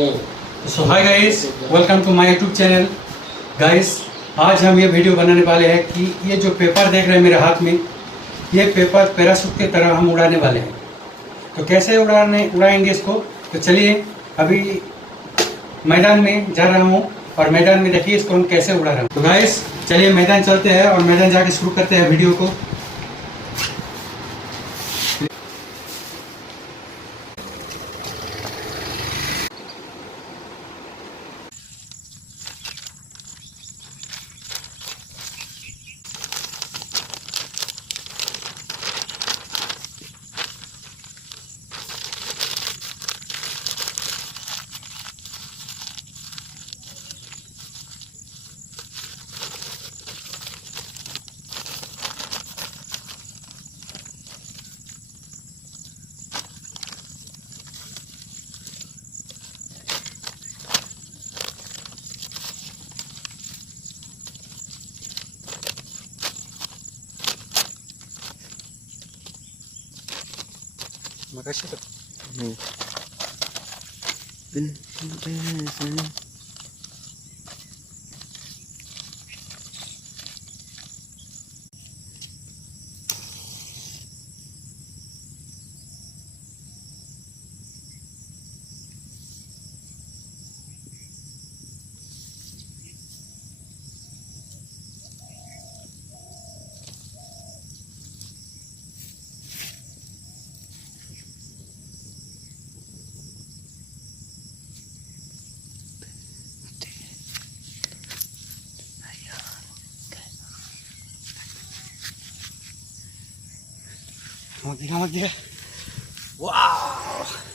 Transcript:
So hi guys, welcome to my YouTube channel. Guys, आज हम ये वीडियो बनाने वाले हैं कि ये जो पेपर देख रहे हैं मेरे हाथ में, ये पेपर पैराशूट की तरह हम उड़ाने वाले हैं। तो कैसे उड़ाएंगे इसको, तो चलिए अभी मैदान में जा रहा हूँ और मैदान में देखिए इसको हम कैसे उड़ा रहे हैं। तो गाइस चलिए मैदान चलते हैं और मैदान जाके शुरू करते हैं वीडियो को। Makasih tuh. Mau dia. Wow.